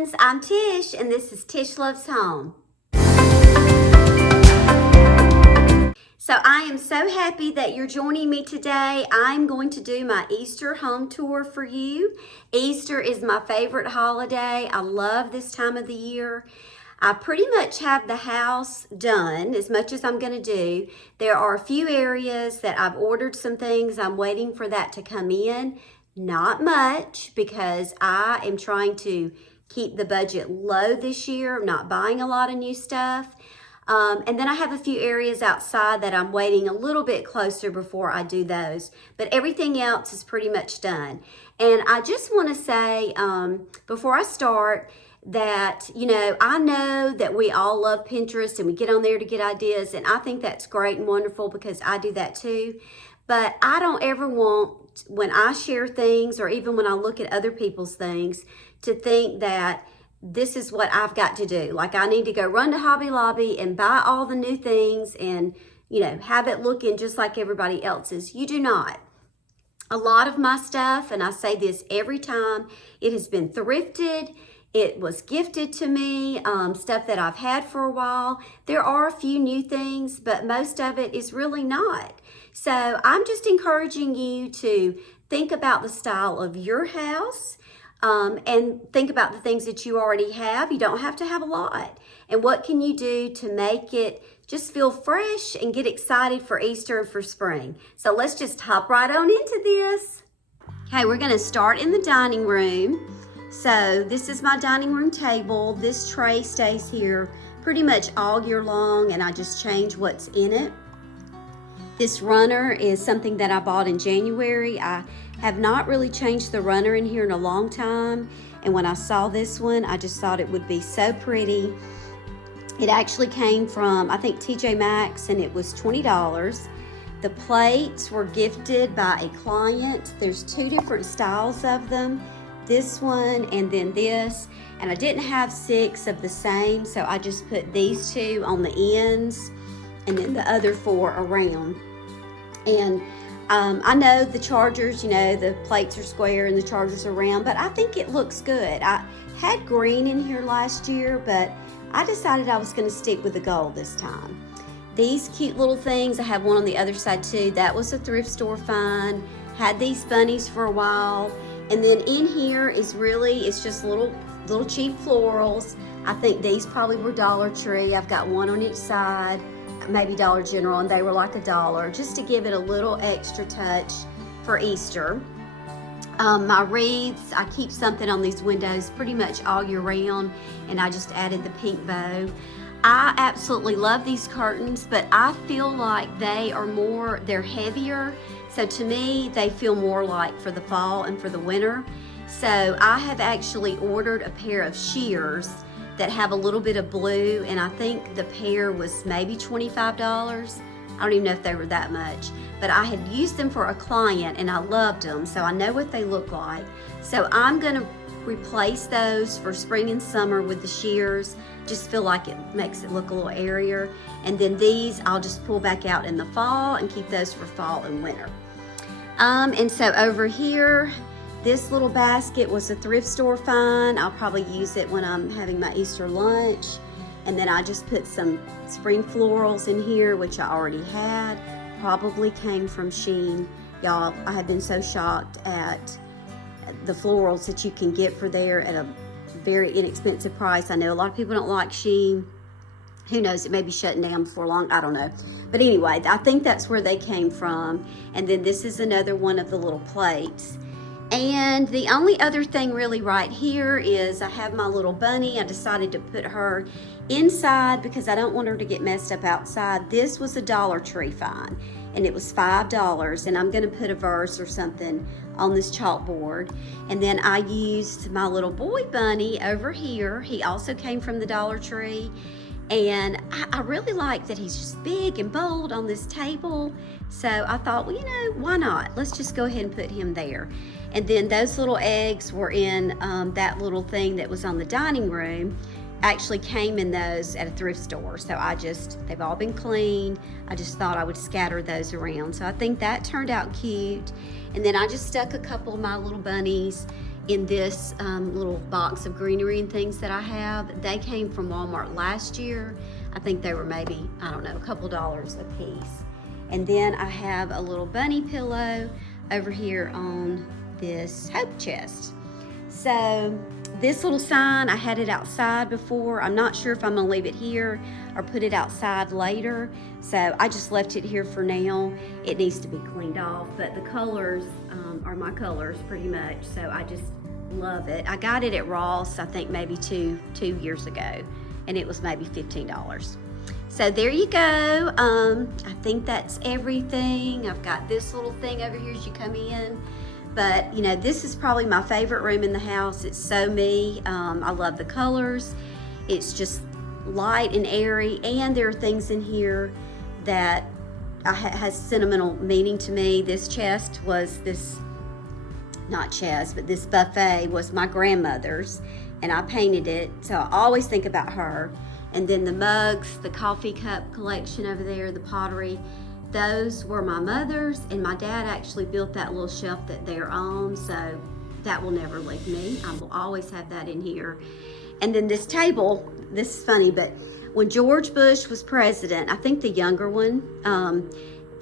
friends, I'm Tish and this is Tish Loves Home. So I am so happy that you're joining me today. I'm going to do my Easter home tour for you. Easter is my favorite holiday. I love this time of the year. I pretty much have the house done as much as I'm going to do. There are a few areas that I've ordered some things. I'm waiting for that to come in. Not much because I am trying to keep the budget low this year. I'm not buying a lot of new stuff. And then I have a few areas outside that I'm waiting a little bit closer before I do those. But everything else is pretty much done. And I just want to say before I start that, I know that we all love Pinterest and we get on there to get ideas. And I think that's great and wonderful because I do that too. But I don't ever want, when I share things or even when I look at other people's things, to think that this is what I've got to do. Like I need to go run to Hobby Lobby and buy all the new things and, have it looking just like everybody else's. You do not. A lot of my stuff, and I say this every time, it has been thrifted. It was gifted to me, stuff that I've had for a while. There are a few new things, but most of it is really not. So I'm just encouraging you to think about the style of your house. And think about the things that you already have. You don't have to have a lot. And what can you do to make it just feel fresh and get excited for Easter and for spring? So let's just hop right on into this. Okay, we're going to start in the dining room. So this is my dining room table. This tray stays here pretty much all year long, and I just change what's in it. This runner is something that I bought in January. I have not really changed the runner in here in a long time. And when I saw this one, I just thought it would be so pretty. It actually came from, I think, TJ Maxx, and it was $20. The plates were gifted by a client. There's two different styles of them. This one and then this. And I didn't have 6 of the same, so I just put these 2 on the ends and then the other 4 around. And I know the chargers, the plates are square and the chargers are round, but I think it looks good. I had green in here last year, but I decided I was going to stick with the gold this time. These cute little things, I have one on the other side too. That was a thrift store find. Had these bunnies for a while. And then in here is really, it's just little cheap florals. I think these probably were Dollar Tree. I've got one on each side. Maybe Dollar General, and they were like $1 just to give it a little extra touch for Easter. My wreaths, I keep something on these windows pretty much all year round, and I just added the pink bow. I absolutely love these curtains, but I feel like they're heavier, so to me they feel more like for the fall and for the winter. So I have actually ordered a pair of shears that have a little bit of blue, and I think the pair was maybe $25. I don't even know if they were that much, but I had used them for a client and I loved them, so I know what they look like. So I'm gonna replace those for spring and summer with the shears. Just feel like it makes it look a little airier. And then these I'll just pull back out in the fall and keep those for fall and winter. And so over here, this little basket was a thrift store find. I'll probably use it when I'm having my Easter lunch. And then I just put some spring florals in here, which I already had. Probably came from Shein. Y'all, I have been so shocked at the florals that you can get for there at a very inexpensive price. I know a lot of people don't like Shein. Who knows, it may be shutting down before long, I don't know. But anyway, I think that's where they came from. And then this is another one of the little plates. And the only other thing really right here is I have my little bunny. I decided to put her inside because I don't want her to get messed up outside. This was a Dollar Tree find, and it was $5, and I'm gonna put a verse or something on this chalkboard. And then I used my little boy bunny over here. He also came from the Dollar Tree. And I really like that he's just big and bold on this table. So I thought, well, why not? Let's just go ahead and put him there. And then those little eggs were in that little thing that was on the dining room. Actually came in those at a thrift store. So they've all been cleaned. I just thought I would scatter those around. So I think that turned out cute. And then I just stuck a couple of my little bunnies in this little box of greenery and things that I have. They came from Walmart last year. I think they were maybe, I don't know, a couple dollars a piece. And then I have a little bunny pillow over here on this hope chest. So this little sign, I had it outside before. I'm not sure if I'm gonna leave it here or put it outside later. So I just left it here for now. It needs to be cleaned off, but the colors are my colors pretty much. So I just love it. I got it at Ross, I think maybe two years ago, and it was maybe $15. So there you go. I think that's everything. I've got this little thing over here as you come in. But you know, this is probably my favorite room in the house. It's so me. I love the colors. It's just light and airy, and there are things in here that has sentimental meaning to me. This chest was this, not chest, but this buffet was my grandmother's, and I painted it, so I always think about her. And then the mugs, the coffee cup collection over there, the pottery, those were my mother's, and my dad actually built that little shelf that they're on, so that will never leave me. I will always have that in here. And then this table, this is funny, but when George Bush was president, I think the younger one,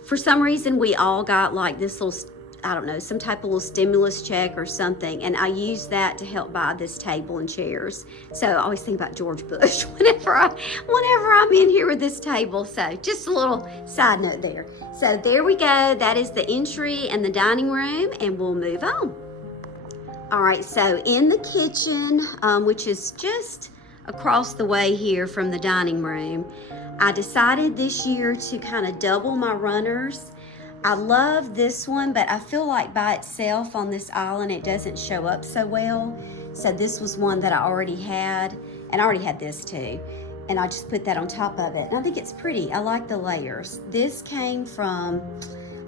for some reason we all got like this little, I don't know, some type of little stimulus check or something, and I used that to help buy this table and chairs. So I always think about George Bush whenever I'm in here with this table. So just a little side note there. So there we go. That is the entry and the dining room, and we'll move on. All right, so in the kitchen, which is just across the way here from the dining room, I decided this year to kind of double my runners. I love this one, but I feel like by itself on this island, it doesn't show up so well. So this was one that I already had, and I already had this too. And I just put that on top of it. And I think it's pretty. I like the layers. This came from,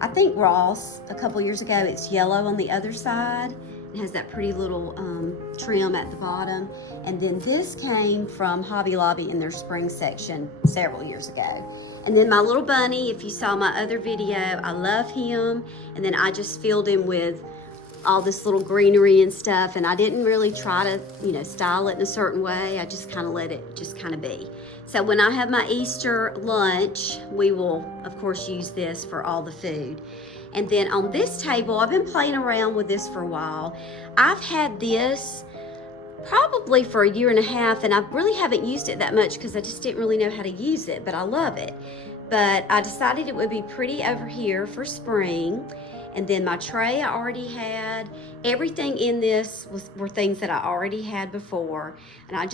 I think, Ross a couple years ago. It's yellow on the other side. It has that pretty little trim at the bottom. And then this came from Hobby Lobby in their spring section several years ago. And then my little bunny, if you saw my other video, I love him. And then I just filled him with all this little greenery and stuff. And I didn't really try to, you know, style it in a certain way. I just kind of let it just kind of be. So when I have my Easter lunch, we will, of course, use this for all the food. And then on this table, I've been playing around with this for a while. I've had this probably for a year and a half, and I really haven't used it that much because I just didn't really know how to use it, but I love it. But I decided it would be pretty over here for spring. And then my tray I already had. Everything in this were things that I already had before. And I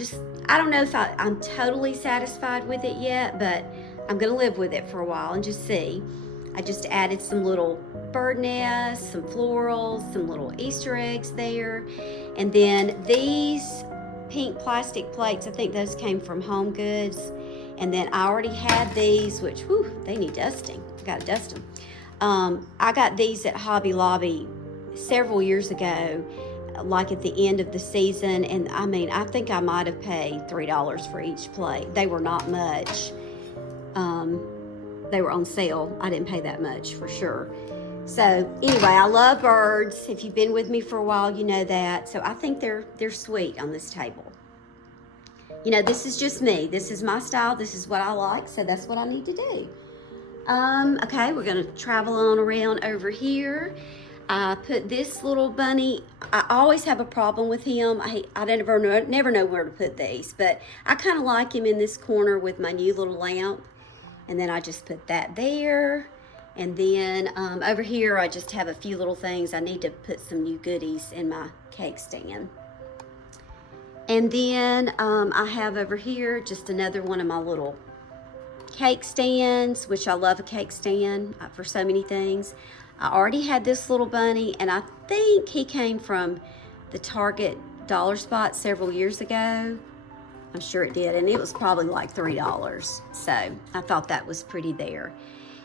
don't know if I'm totally satisfied with it yet, but I'm gonna live with it for a while and just see. I just added some little bird nests, some florals, some little Easter eggs there. And then these pink plastic plates, I think those came from Home Goods. And then I already had these, which, whew, they need dusting. I gotta dust them. I got these at Hobby Lobby several years ago, like at the end of the season. And I mean, I think I might have paid $3 for each plate. They were not much. They were on sale. I didn't pay that much for sure. So anyway, I love birds. If you've been with me for a while, you know that. So I think they're sweet on this table. You know, this is just me. This is my style. This is what I like. So that's what I need to do. Okay, we're gonna travel on around over here. I put this little bunny, I always have a problem with him. I never know where to put these, but I kind of like him in this corner with my new little lamp. And then I just put that there. And then over here, I just have a few little things. I need to put some new goodies in my cake stand. And then I have over here just another one of my little cake stands, which I love a cake stand for so many things. I already had this little bunny, and I think he came from the Target dollar spot several years ago. I'm sure it did, and it was probably like $3. So I thought that was pretty there.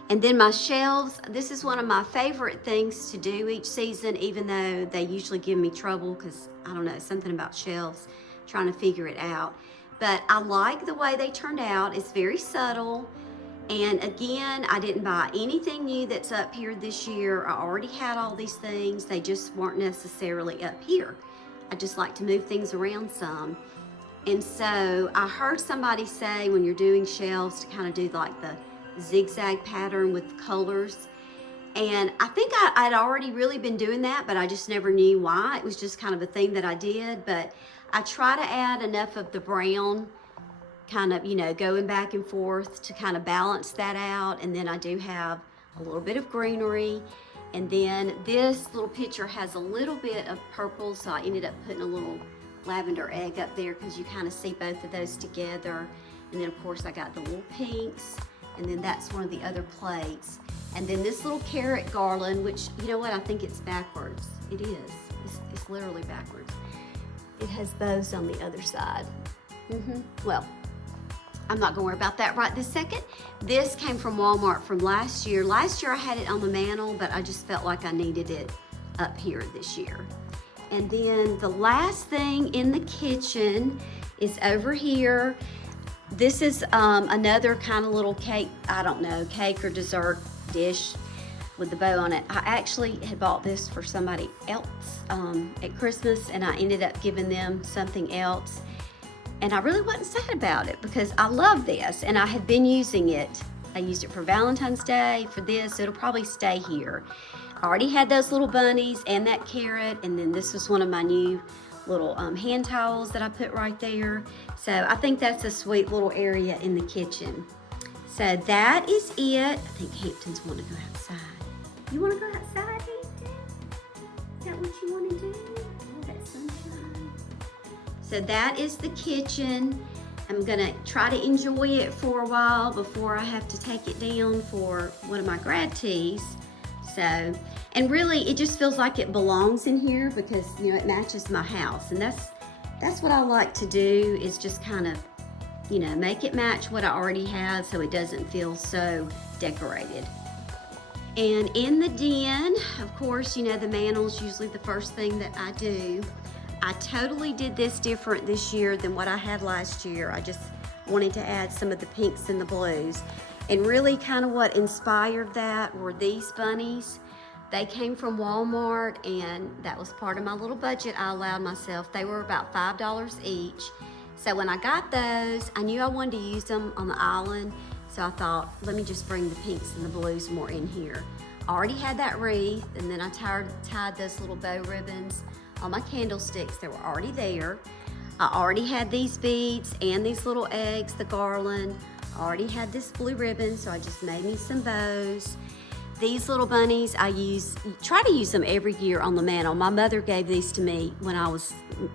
And then my shelves, this is one of my favorite things to do each season, even though they usually give me trouble because, I don't know, something about shelves, trying to figure it out. But I like the way they turned out. It's very subtle. And again, I didn't buy anything new that's up here this year. I already had all these things. They just weren't necessarily up here. I just like to move things around some. And so I heard somebody say when you're doing shelves to kind of do like the zigzag pattern with colors. And I think I'd already really been doing that, but I just never knew why. It was just kind of a thing that I did. But I try to add enough of the brown, kind of, you know, going back and forth to kind of balance that out. And then I do have a little bit of greenery. And then this little picture has a little bit of purple, so I ended up putting a little lavender egg up there because you kind of see both of those together. And then of course I got the little pinks, and then that's one of the other plates. And then this little carrot garland, which, you know what, I think it's backwards. It is. It's literally backwards. It has bows on the other side. Well, I'm not gonna worry about that right this second. This came from Walmart from last year. Last year I had it on the mantle, but I just felt like I needed it up here this year. And then the last thing in the kitchen is over here. This is another kind of little cake, I don't know, cake or dessert dish with the bow on it. I actually had bought this for somebody else at Christmas, and I ended up giving them something else. And I really wasn't sad about it because I love this and I had been using it. I used it for Valentine's Day, for this, it'll probably stay here. I already had those little bunnies and that carrot, and then this was one of my new little hand towels that I put right there. So I think that's a sweet little area in the kitchen. So that is it. I think Hampton's want to go outside. You want to go outside, Hampton? Is that what you want to do? Oh, that sunshine. So that is the kitchen. I'm gonna try to enjoy it for a while before I have to take it down for one of my grad teas. So, and really it just feels like it belongs in here because, you know, it matches my house. And that's what I like to do, is just kind of, you know, make it match what I already have so it doesn't feel so decorated. And in the den, of course, you know, the mantle's usually the first thing that I do. I totally did this different this year than what I had last year. I just wanted to add some of the pinks and the blues. And really kind of what inspired that were these bunnies. They came from Walmart, and that was part of my little budget I allowed myself. They were about $5 each. So when I got those, I knew I wanted to use them on the island. So I thought, let me just bring the pinks and the blues more in here. I already had that wreath, and then I tied those little bow ribbons on my candlesticks that were already there. I already had these beads and these little eggs, the garland. I already had this blue ribbon, so I just made me some bows. These little bunnies, try to use them every year on the mantle. My mother gave these to me when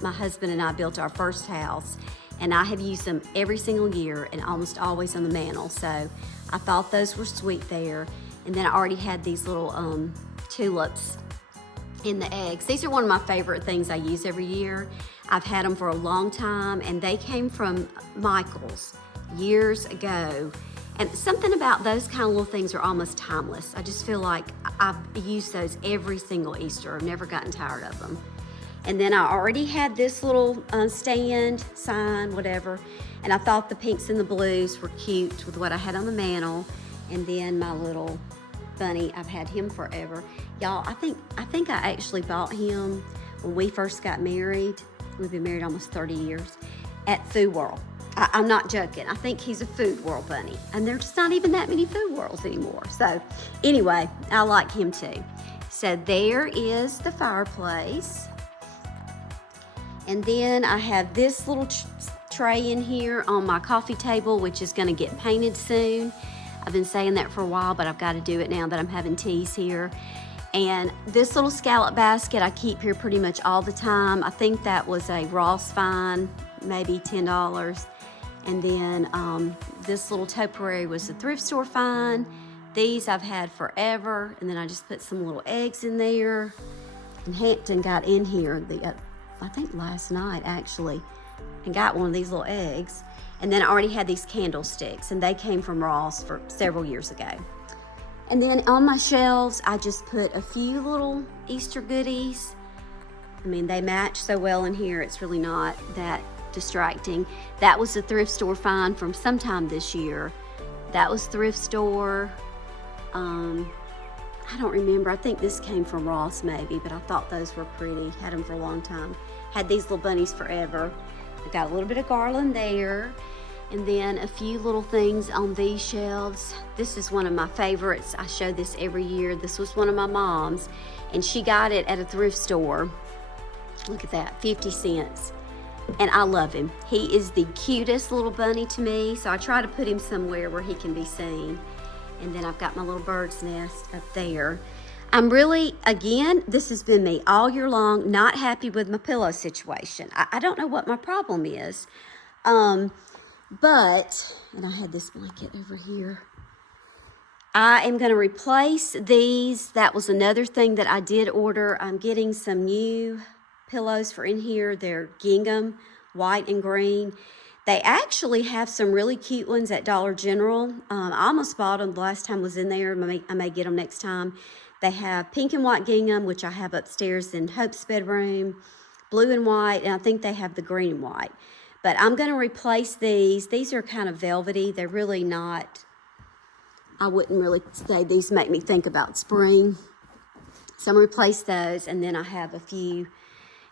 my husband and I built our first house, and I have used them every single year and almost always on the mantle. So I thought those were sweet there. And then I already had these little tulips in the eggs. These are one of my favorite things I use every year. I've had them for a long time, and they came from Michael's years ago. And something about those kind of little things are almost timeless. I just feel like I've used those every single Easter. I've never gotten tired of them. And then I already had this little stand, sign, whatever. And I thought the pinks and the blues were cute with what I had on the mantle. And then my little bunny, I've had him forever. Y'all, I think I actually bought him when we first got married. We've been married almost 30 years at Food World. I'm not joking. I think he's a Food World bunny. And there's just not even that many Food Worlds anymore. So anyway, I like him too. So there is the fireplace. And then I have this little tray in here on my coffee table, which is gonna get painted soon. I've been saying that for a while, but I've got to do it now that I'm having teas here. And this little scallop basket I keep here pretty much all the time. I think that was a Ross find, maybe $10. And then this little topiary was a thrift store find. These I've had forever. And then I just put some little eggs in there. And Hampton got in here, I think last night actually, and got one of these little eggs. And then I already had these candlesticks, and they came from Ross for several years ago. And then on my shelves, I just put a few little Easter goodies. I mean, they match so well in here, it's really not that distracting. That was a thrift store find from sometime this year. That was thrift store. I don't remember. I think this came from Ross maybe, but I thought those were pretty. Had them for a long time. had these little bunnies forever. I got a little bit of garland there, and then a few little things on these shelves. This is one of my favorites. I show this every year. This was one of my mom's, and she got it at a thrift store. Look at that, 50 cents. And I love him. He is the cutest little bunny to me, so I try to put him somewhere where he can be seen. And then I've got my little bird's nest up there. I'm really, again, this has been me all year long, not happy with my pillow situation. I don't know what my problem is. And I had this blanket over here. I am going to replace these. That was another thing that I did order. I'm getting some new pillows for in here. They're gingham, white and green. They actually have some really cute ones at Dollar General. I almost bought them the last time I was in there. I may get them next time. They have pink and white gingham, which I have upstairs in Hope's bedroom, blue and white, and I think they have the green and white. But I'm going to replace these. These are kind of velvety. They're really not, I wouldn't really say these make me think about spring. So I'm going to replace those, and then I have a few,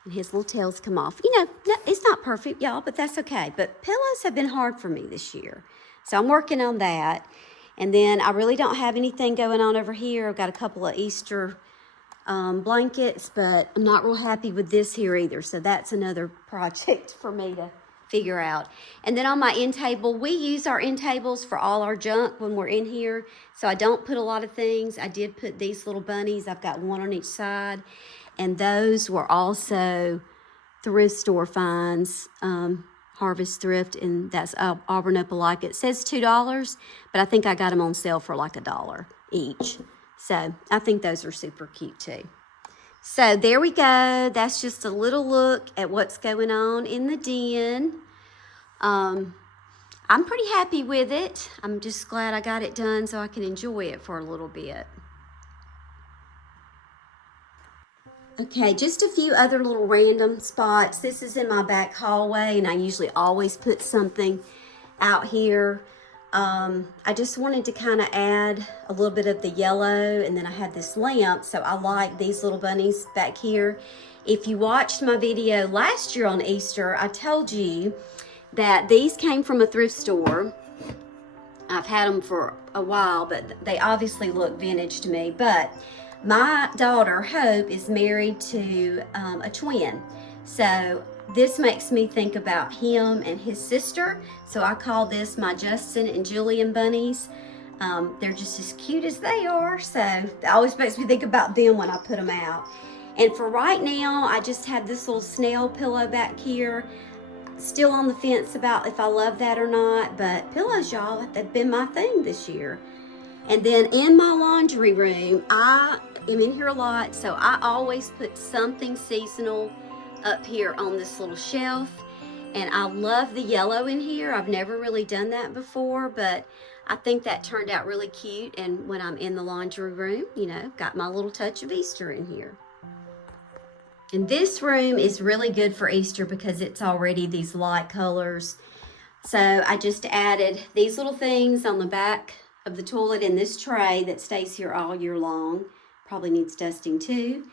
and his little tails come off. You know, it's not perfect, y'all, but that's okay. But pillows have been hard for me this year. So I'm working on that. And then I really don't have anything going on over here. I've got a couple of Easter blankets, but I'm not real happy with this here either. So that's another project for me to figure out. And then on my end table, we use our end tables for all our junk when we're in here. So I don't put a lot of things. I did put these little bunnies. I've got one on each side. And those were also thrift store finds. Harvest Thrift, and that's Auburn Opelika. It says $2, but I think I got them on sale for like $1 each. So I think those are super cute too. So there we go. That's just a little look at what's going on in the den. I'm pretty happy with it. I'm just glad I got it done so I can enjoy it for a little bit. Okay, just a few other little random spots. This is in my back hallway, and I usually always put something out here. I just wanted to kind of add a little bit of the yellow, and then I had this lamp, so I like these little bunnies back here. If you watched my video last year on Easter, I told you that these came from a thrift store. I've had them for a while, but they obviously look vintage to me. But my daughter, Hope, is married to a twin. So this makes me think about him and his sister. So I call this my Justin and Julian bunnies. They're just as cute as they are. So it always makes me think about them when I put them out. And for right now, I just have this little snail pillow back here. Still on the fence about if I love that or not. But pillows, y'all, they've been my thing this year. And then in my laundry room, I am in here a lot, so I always put something seasonal up here on this little shelf. And I love the yellow in here. I've never really done that before, but I think that turned out really cute. And when I'm in the laundry room, you know, got my little touch of Easter in here. And this room is really good for Easter because it's already these light colors. So I just added these little things on the back of the toilet in this tray that stays here all year long. Probably needs dusting too.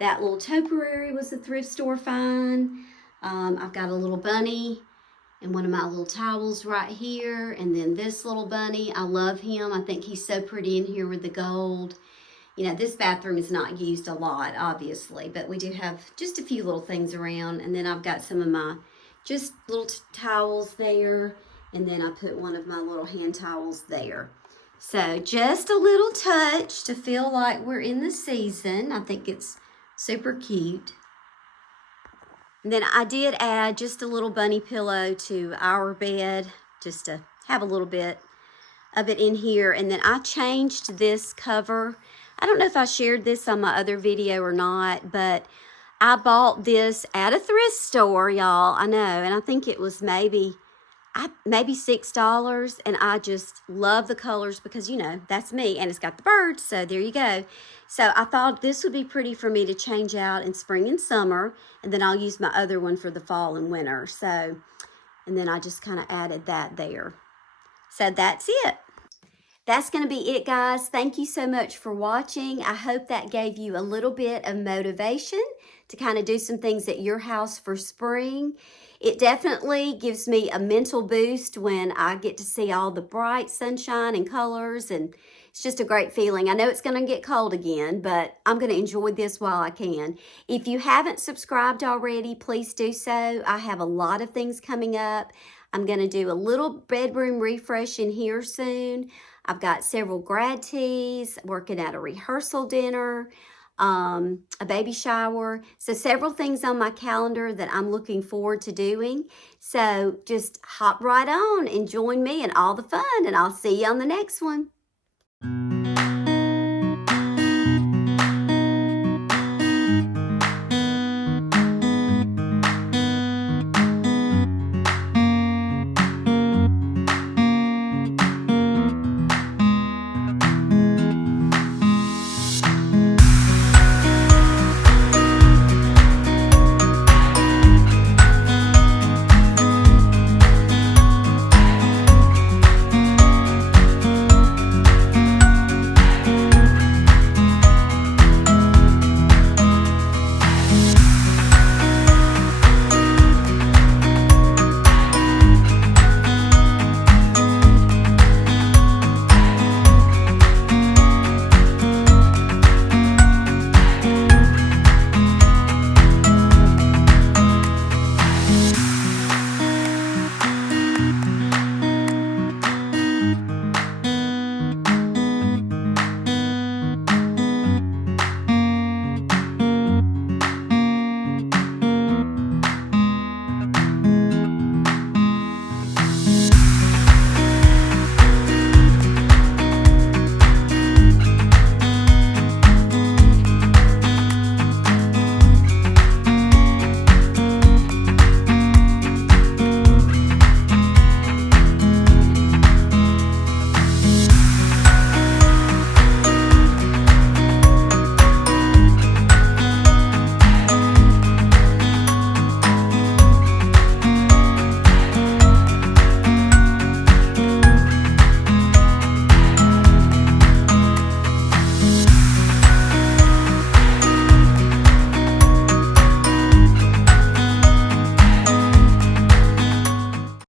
That little topiary was a thrift store find. I've got a little bunny and one of my little towels right here. And then this little bunny, I love him. I think he's so pretty in here with the gold. You know, this bathroom is not used a lot, obviously, but we do have just a few little things around. And then I've got some of my just little towels there. And then I put one of my little hand towels there. So just a little touch to feel like we're in the season. I think it's super cute. And then I did add just a little bunny pillow to our bed, just to have a little bit of it in here. And then I changed this cover. I don't know if I shared this on my other video or not, but I bought this at a thrift store, y'all. I know, and I think it was maybe $6, and I just love the colors because, you know, that's me, and it's got the birds, so there you go. So I thought this would be pretty for me to change out in spring and summer, and then I'll use my other one for the fall and winter. So, and then I just kind of added that there. So that's it. that's going to be it, guys. Thank you so much for watching. I hope that gave you a little bit of motivation to kind of do some things at your house for spring. It definitely gives me a mental boost when I get to see all the bright sunshine and colors, and it's just a great feeling. I know it's going to get cold again, but I'm going to enjoy this while I can. If you haven't subscribed already, please do so. I have a lot of things coming up. I'm going to do a little bedroom refresh in here soon. I've got several grad teas, working at a rehearsal dinner, a baby shower. So several things on my calendar that I'm looking forward to doing. So just hop right on and join me in all the fun, and I'll see you on the next one.